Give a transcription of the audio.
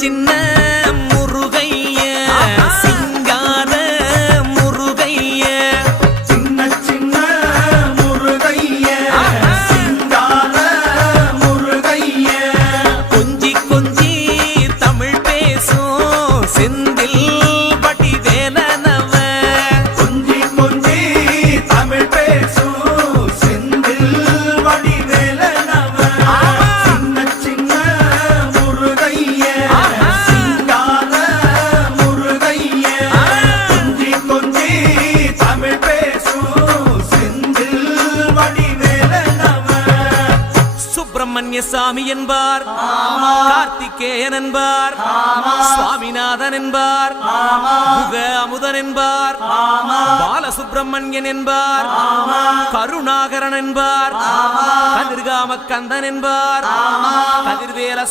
சின்ன முருகைய சிங்கார முருகைய சின்ன சின்ன முருகைய சிங்கார முருகைய கொஞ்சி கொஞ்சி தமிழ் பேசும் செந்தில் வடிவேலனவ கொஞ்சி கொஞ்சி தமிழ் பேசும் செந்தில் வடிவேலனவ சின்ன சின்ன முருகைய சிங்கார முருகைய கொஞ்சி கொஞ்சி தமிழ் பேசும் செந்தில் வடிவேலனவ சுப்பிரமணிய சாமி என்பார், கார்த்திகேயன் என்பார், சுவாமிநாதன் என்பார், முக அமுதன் என்பார், பாலசுப்பிரமணியன் என்பார், கருணாகரன் என்பார், கதிர்காம கந்தன் என்பார், கதிர்வேல